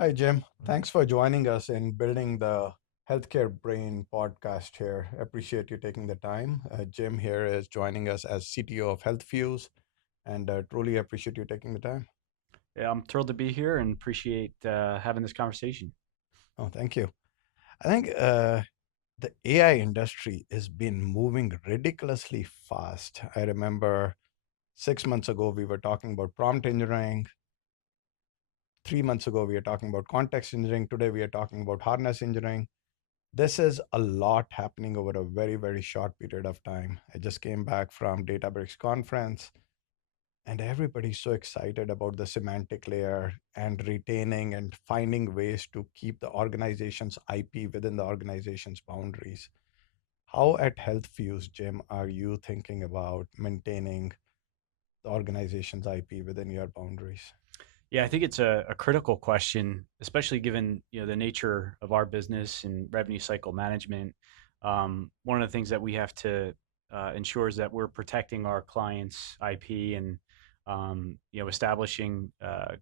Hi, Jim. Thanks for joining us in building the Healthcare Brain podcast here. Appreciate you taking the time. Jim here is joining us as CTO of Healthfuse, and truly appreciate you taking the time. Yeah, I'm thrilled to be here and appreciate having this conversation. Oh, thank you. I think the AI industry has been moving ridiculously fast. I remember 6 months ago, we were talking about prompt engineering. 3 months ago, we were talking about context engineering. Today, we are talking about harness engineering. This is a lot happening over a very, very short period of time. I just came back from Databricks conference, and everybody's so excited about the semantic layer and retaining and finding ways to keep the organization's IP within the organization's boundaries. How at Healthfuse, Jim, are you thinking about maintaining the organization's IP within your boundaries? Yeah, I think it's a critical question, especially given the nature of our business and revenue cycle management. One of the things that we have to ensure is that we're protecting our clients' IP and establishing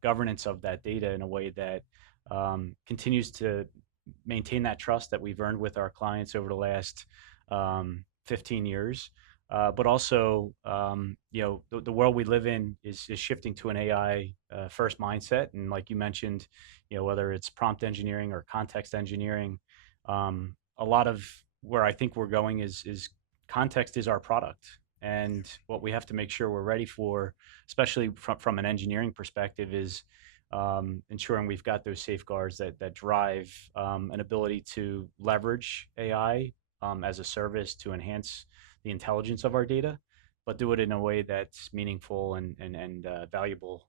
governance of that data in a way that continues to maintain that trust that we've earned with our clients over the last 15 years. But also, the world we live in is shifting to an AI first mindset. And like you mentioned, whether it's prompt engineering or context engineering, a lot of where I think we're going is context is our product. And what we have to make sure we're ready for, especially from an engineering perspective, is ensuring we've got those safeguards that drive an ability to leverage AI as a service to enhance the intelligence of our data, but do it in a way that's meaningful and valuable,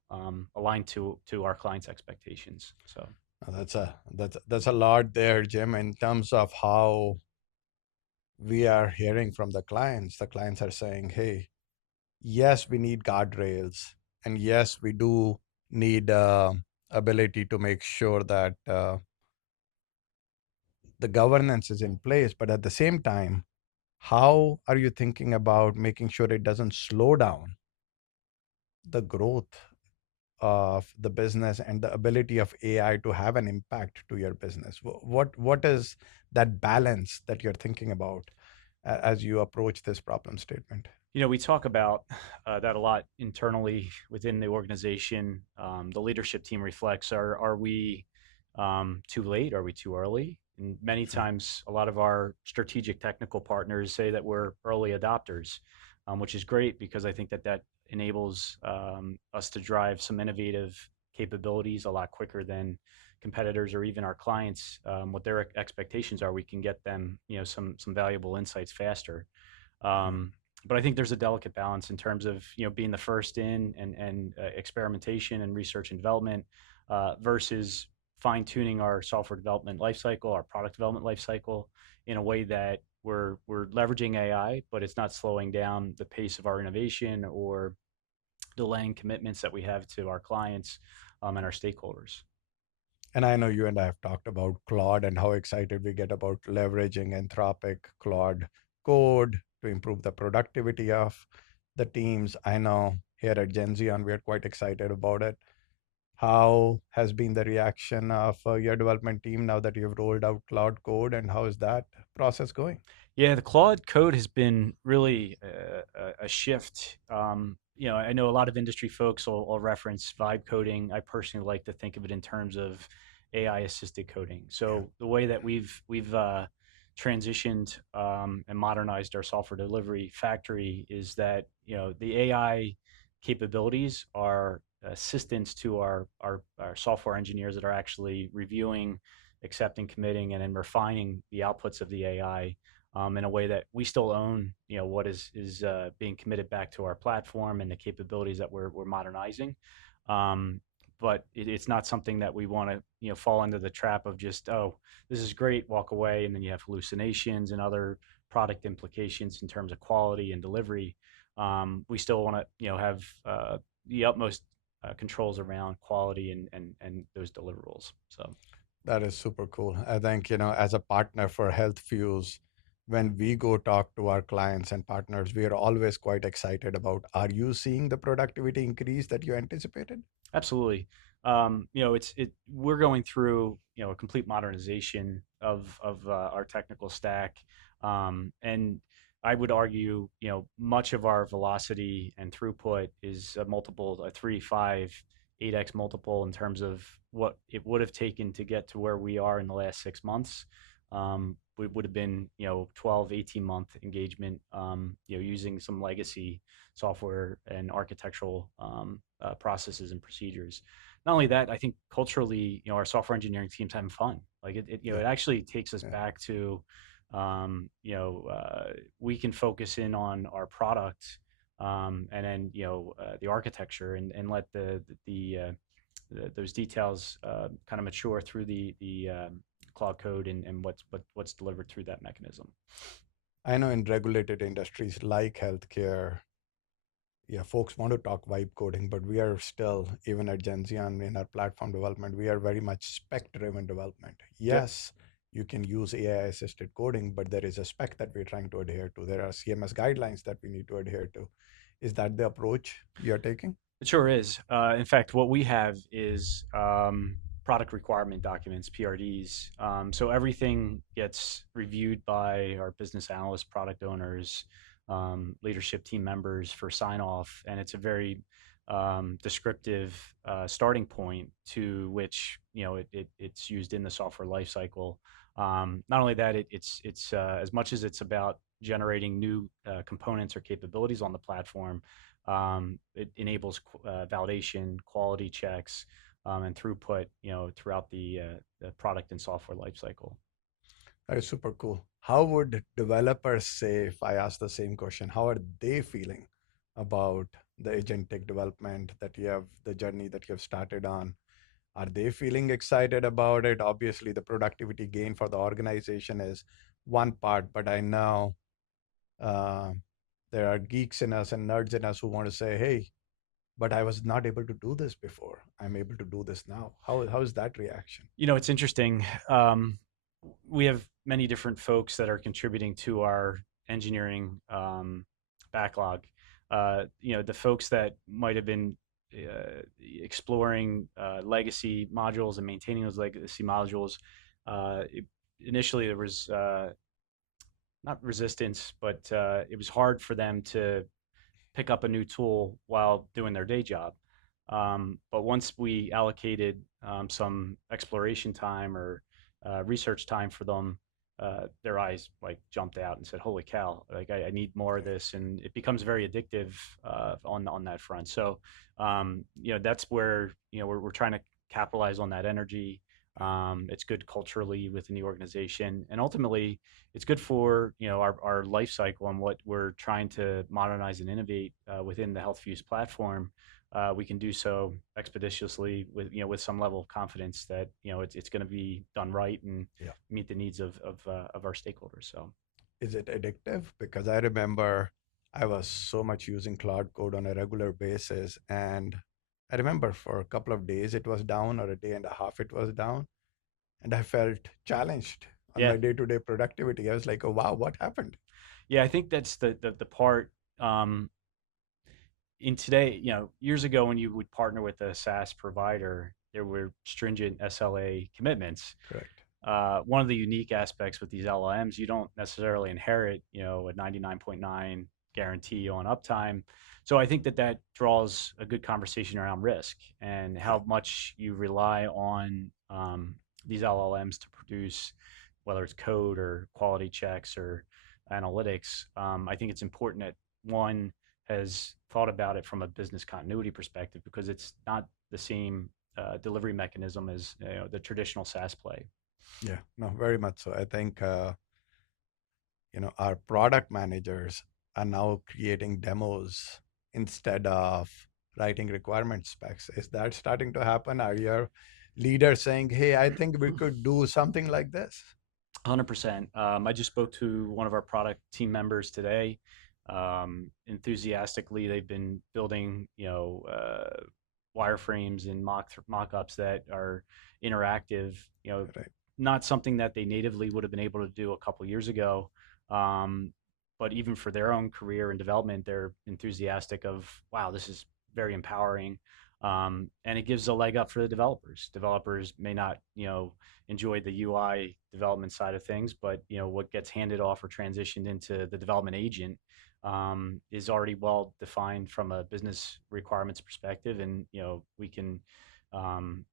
aligned to our clients' expectations. So That's a lot there, Jim, in terms of how we are hearing from the clients. The clients are saying, hey, yes, we need guardrails, and yes, we do need ability to make sure that the governance is in place. But at the same time, how are you thinking about making sure it doesn't slow down the growth of the business and the ability of AI to have an impact to your business? What is that balance that you're thinking about as you approach this problem statement? we talk about that a lot internally within the organization. The leadership team reflects: Are we too late? Are we too early? And many times, a lot of our strategic technical partners say that we're early adopters, which is great because I think that enables us to drive some innovative capabilities a lot quicker than competitors or even our clients. What their expectations are, we can get them some valuable insights faster. Um, but I think there's a delicate balance in terms of being the first in and experimentation and research and development versus fine tuning our software development lifecycle, our product development lifecycle in a way that we're leveraging AI, but it's not slowing down the pace of our innovation or delaying commitments that we have to our clients and our stakeholders. And I know you and I have talked about Claude and how excited we get about leveraging Anthropic Claude code to improve the productivity of the teams. I know here at Genzeon, we are quite excited about it. How has been the reaction of your development team now that you've rolled out Cloud Code, and how is that process going? Yeah, the Claude code has been really a shift. I know a lot of industry folks will reference vibe coding. I personally like to think of it in terms of AI assisted coding. Yeah. So the way that we've transitioned and modernized our software delivery factory is that the AI capabilities are assistants to our software engineers that are actually reviewing, accepting, committing, and then refining the outputs of the AI in a way that we still own, what is being committed back to our platform and the capabilities that we're modernizing. Um, but it's not something that we want to, fall into the trap of just, oh, this is great, walk away, and then you have hallucinations and other product implications in terms of quality and delivery. We still want to, have the utmost controls around quality and those deliverables. So. That is super cool. I think, as a partner for Healthfuse, when we go talk to our clients and partners, we are always quite excited about, are you seeing the productivity increase that you anticipated? Absolutely. we're going through a complete modernization of our technical stack, and I would argue much of our velocity and throughput is a 3, 5, 8x multiple in terms of what it would have taken to get to where we are in the last 6 months. It would have been 12, 18-month engagement, using some legacy software and architectural processes and procedures. Not only that, I think culturally, our software engineering team's having fun. Like Yeah, it actually takes us yeah. back to, um, you know, uh, we can focus in on our product, and then the architecture, and let those details kind of mature through the cloud code, and what's delivered through that mechanism. I know in regulated industries like healthcare, yeah, folks want to talk vibe coding, but we are still, even at Genzeon in our platform development, we are very much spec driven development. Yep. Yes, you can use AI assisted coding, but there is a spec that we're trying to adhere to. There are CMS guidelines that we need to adhere to. Is that the approach you're taking? It sure is. In fact, what we have is product requirement documents, PRDs. So everything gets reviewed by our business analysts, product owners, leadership team members for sign off, and it's a very descriptive starting point to which it's used in the software lifecycle. Not only that, it's as much as it's about generating new components or capabilities on the platform. It enables validation, quality checks, and throughput, throughout the product and software lifecycle. That is super cool. How would developers say, if I ask the same question, how are they feeling about the agentic development that you have, the journey that you have started on? Are they feeling excited about it? Obviously, the productivity gain for the organization is one part, but I know uh, there are geeks in us and nerds in us who want to say, hey, but I was not able to do this before. I'm able to do this now. How is that reaction? It's interesting. We have many different folks that are contributing to our engineering backlog. The folks that might have been exploring legacy modules and maintaining those legacy modules. Initially, there was not resistance, but it was hard for them to pick up a new tool while doing their day job. But once we allocated some exploration time or research time for them, their eyes like jumped out and said, "Holy cow! Like I need more of Right. this," and it becomes very addictive on that front. So, that's where we're trying to capitalize on that energy. It's good culturally within the organization, and ultimately, it's good for our life cycle and what we're trying to modernize and innovate within the Healthfuse platform. We can do so expeditiously with some level of confidence that it's going to be done right and Yeah. meet the needs of our stakeholders. So Is it addictive? Because I remember I was so much using Cloud Code on a regular basis. And I remember for a couple of days it was down, or a day and a half it was down. And I felt challenged on yeah, my day to day productivity. I was like, oh, wow, what happened? yeah, I think that's the part. In today, years ago when you would partner with a SaaS provider, there were stringent SLA commitments. Correct. One of the unique aspects with these LLMs, you don't necessarily inherit, a 99.9 guarantee on uptime. So I think that draws a good conversation around risk and Yeah. how much you rely on these LLMs to produce, whether it's code or quality checks or analytics. I think it's important that one has thought about it from a business continuity perspective because it's not the same delivery mechanism as the traditional SaaS play. Yeah. No, very much so. I think, our product managers are now creating demos instead of writing requirement specs. Is that starting to happen? Are your leaders saying, hey, I think we could do something like this? 100%. I just spoke to one of our product team members today. Enthusiastically, they've been building, wireframes and mock-ups that are interactive. Right. Not something that they natively would have been able to do a couple years ago. Um, but even for their own career and development, they're enthusiastic of, wow, this is very empowering. And it gives a leg up for the developers. Developers may not, enjoy the UI development side of things, but what gets handed off or transitioned into the development agent is already well defined from a business requirements perspective, and we can um,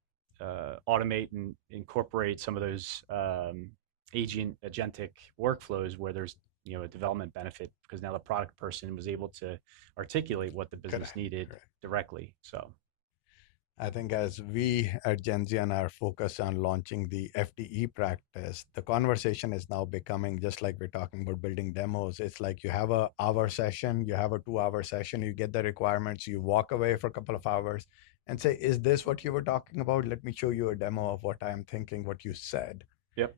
automate and incorporate some of those agentic workflows where there's a development benefit because now the product person was able to articulate what the business Correct. needed Correct. directly. So, I think as we at Genzeon are focused on launching the FDE practice, the conversation is now becoming just like we're talking about building demos. It's like you have a hour session, you have a 2 hour session, you get the requirements, you walk away for a couple of hours and say, is this what you were talking about? Let me show you a demo of what I'm thinking, what you said. yep.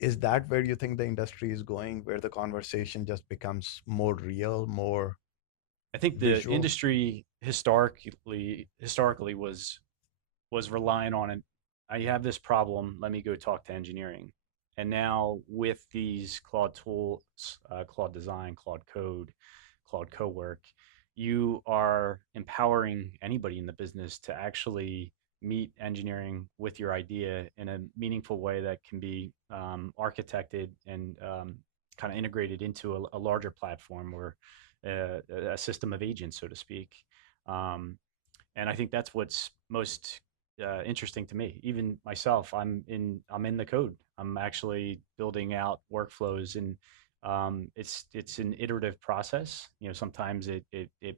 Is that where you think the industry is going, where the conversation just becomes more real, more I think the visual? industry historically was relying on it. I have this problem. Let me go talk to engineering. And now with these Claude tools, Claude Design, Claude Code, Claude Cowork, you are empowering anybody in the business to actually meet engineering with your idea in a meaningful way that can be architected and kind of integrated into a larger platform or a system of agents, so to speak. Um, and I think that's what's most interesting to me. Even myself, I'm in the code. I'm actually building out workflows, and it's an iterative process. Sometimes it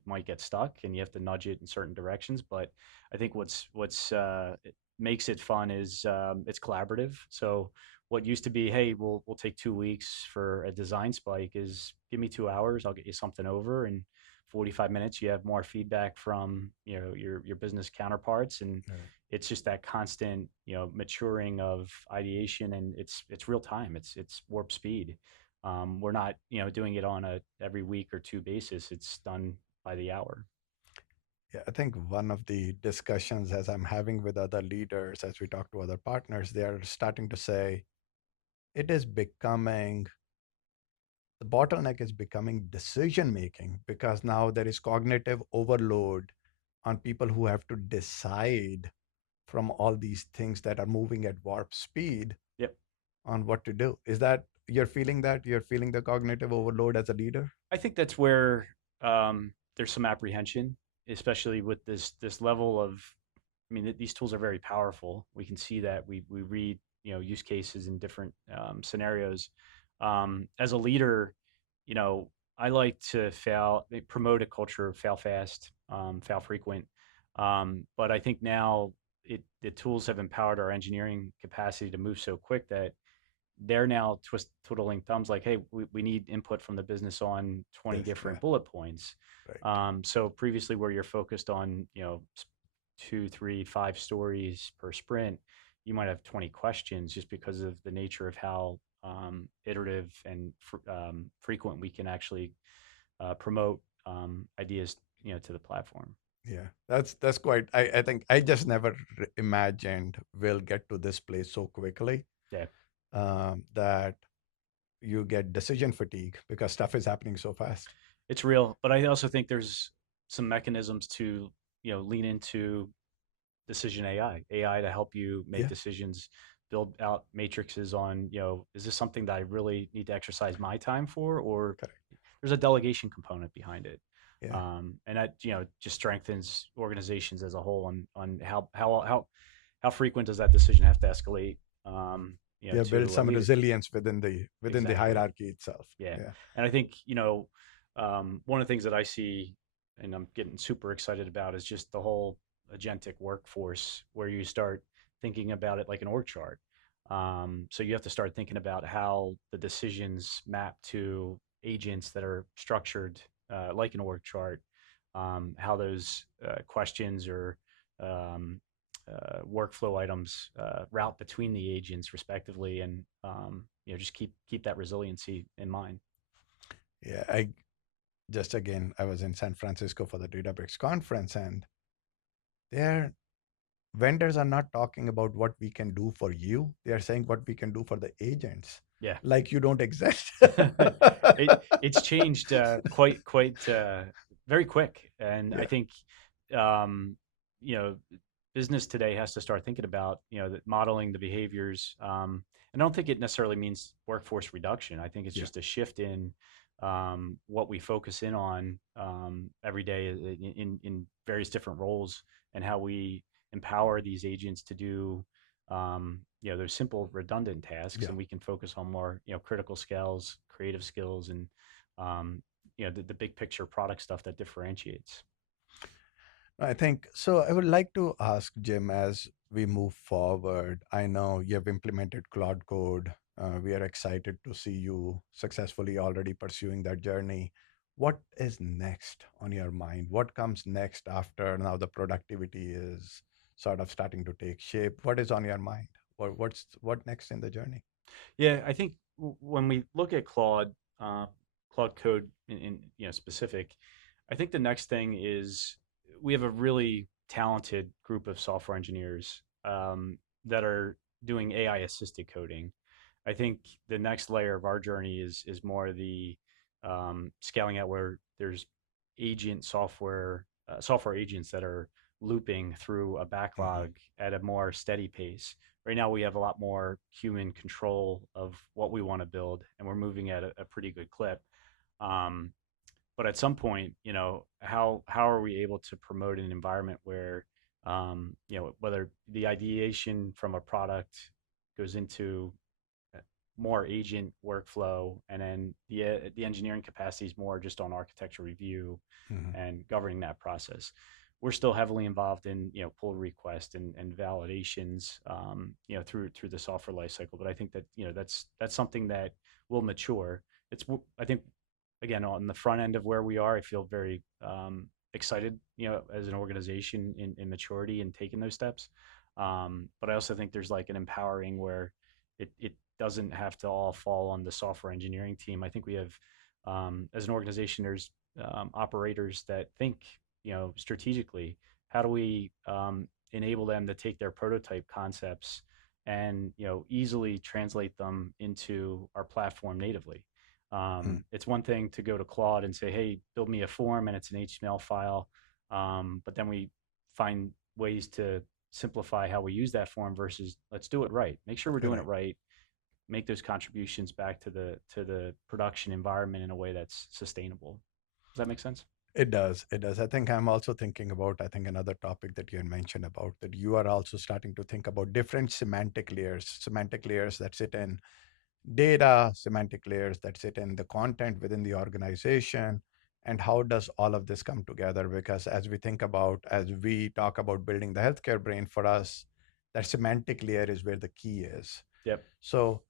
might get stuck, and you have to nudge it in certain directions. But I think what's it makes it fun is it's collaborative. So what used to be, hey, we'll take 2 weeks for a design spike, is give me 2 hours, I'll get you something over, and 45 minutes you have more feedback from your business counterparts, and Right. it's just that constant maturing of ideation, and it's real time, it's warp speed. We're not doing it on a every week or two basis, it's done by the hour. Yeah, I think one of the discussions as I'm having with other leaders, as we talk to other partners, they are starting to say it is becoming, the bottleneck is becoming decision making because now there is cognitive overload on people who have to decide from all these things that are moving at warp speed Yep. on what to do. Is that you're feeling the cognitive overload as a leader? I think that's where there's some apprehension, especially with this level of. I mean, these tools are very powerful. We can see that. We read use cases in different scenarios. As a leader, you know I like to promote a culture of fail fast, fail frequent. But I think now the tools have empowered our engineering capacity to move so quick that they're now twiddling thumbs like, hey, we need input from the business on 20 This, yeah, different bullet points. right. So previously where you're focused on, two, three, five stories per sprint, you might have 20 questions just because of the nature of how iterative and frequent we can actually promote ideas, to the platform. Yeah, that's quite. I think I just never imagined we'll get to this place so quickly. Yeah. That you get decision fatigue because stuff is happening so fast. It's real, but I also think there's some mechanisms to, lean into decision AI to help you make Yeah, decisions, build out matrices on, is this something that I really need to exercise my time for, or correct. there's a delegation component behind it. Yeah, And that, just strengthens organizations as a whole on how frequent does that decision have to escalate, yeah. Build to a some leader. resilience within the Exactly. hierarchy itself. Yeah. Yeah, And I think, one of the things that I see and I'm getting super excited about is just the whole agentic workforce where you start thinking about it like an org chart. So you have to start thinking about how the decisions map to agents that are structured like an org chart, how those questions or um, workflow items route between the agents respectively, and just keep that resiliency in mind. yeah. I was in San Francisco for the Databricks conference, and their vendors are not talking about what we can do for you. They are saying what we can do for the agents, Yeah. like you don't exist. It's changed quite very quick. And I Yeah, think, um, you know, business today has to start thinking about, modeling the behaviors. And I don't think it necessarily means workforce reduction. I think it's yeah, just a shift in what we focus in on every day in various different roles, and how we empower these agents to do, those simple redundant tasks, yeah. and we can focus on more, critical skills, creative skills, and um, the big picture product stuff that differentiates. I think so. I would like to ask Jim as we move forward. I know you have implemented Cloud Code. We are excited to see you successfully already pursuing that journey. What is next on your mind? What comes next after now the productivity is sort of starting to take shape? What is on your mind? What next in the journey? Yeah, I think when we look at Claude Code specific, I think the next thing is we have a really talented group of software engineers that are doing AI assisted coding. I think the next layer of our journey is more the scaling out, where there's software agents that are looping through a Hmm. backlog at a more steady pace. Right now, we have a lot more human control of what we want to build, and we're moving at a pretty good clip. Um, but at some point, how are we able to promote an environment where, whether the ideation from a product goes into more agent workflow, and then the engineering capacity is more just on architecture review Hmm. and governing that process. We're still heavily involved in, pull request and validations, through the software lifecycle. But I think that, that's something that will mature. I think, again, on the front end of where we are, I feel very excited, as an organization in maturity and taking those steps. But I also think there's like an empowering where it doesn't have to all fall on the software engineering team. I think we have, as an organization, there's operators that think, strategically. How do we enable them to take their prototype concepts and, easily translate them into our platform natively? It's one thing to go to Claude and say, "Hey, build me a form," and it's an HTML file. But then we find ways to simplify how we use that form versus, let's do it right. Make sure we're doing it Correct. right. Make those contributions back to the production environment in a way that's sustainable. Does that make sense? It does. It does. I think I'm also thinking about, I think another topic that you had mentioned about that you are also starting to think about different semantic layers that sit in data, semantic layers that sit in the content within the organization. And how does all of this come together? Because as we talk about building the healthcare brain for us, that semantic layer is where the key is. Yep. So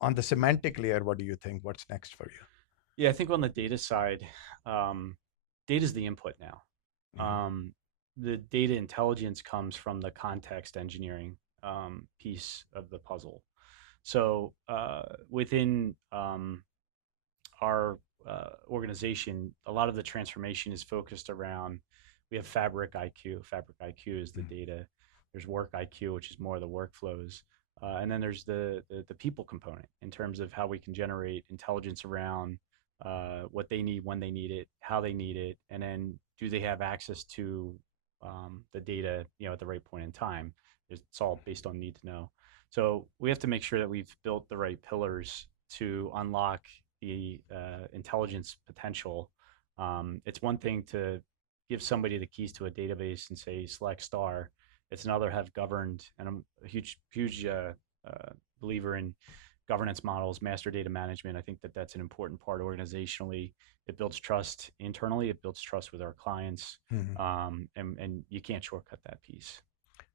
on the semantic layer, what do you think? What's next for Yeah, I think on the data side, um, data is the input now. you? Hmm. The data intelligence comes from the context engineering piece of the puzzle. So within our organization, a lot of the transformation is focused around. We have Fabric IQ. Fabric IQ is the data. There's Work IQ, which is more of the workflows, and then there's the people component in terms of how we can generate intelligence around what they need, when they need it, how they need it, and then do they have access to the data, at the right point in time. It's all based on need to know. So we have to make sure that we've built the right pillars to unlock the intelligence potential. It's one thing to give somebody the keys to a database and say select star. It's another have governed, and I'm a huge believer in governance models, master data management. I think that that's an important part organizationally. It builds trust internally. It builds trust with our clients, Hmm. and you can't shortcut that piece.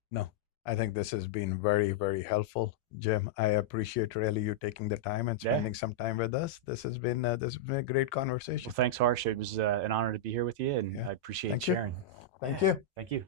No, I think this has been very, very helpful, Jim. I appreciate really you taking the time and Yeah. spending some time with us. This has been a great Well, conversation. thanks, Harsh. It was an honor to be here with you, and Yeah. I appreciate Thank you. sharing. Thank Yeah. you. Thank you.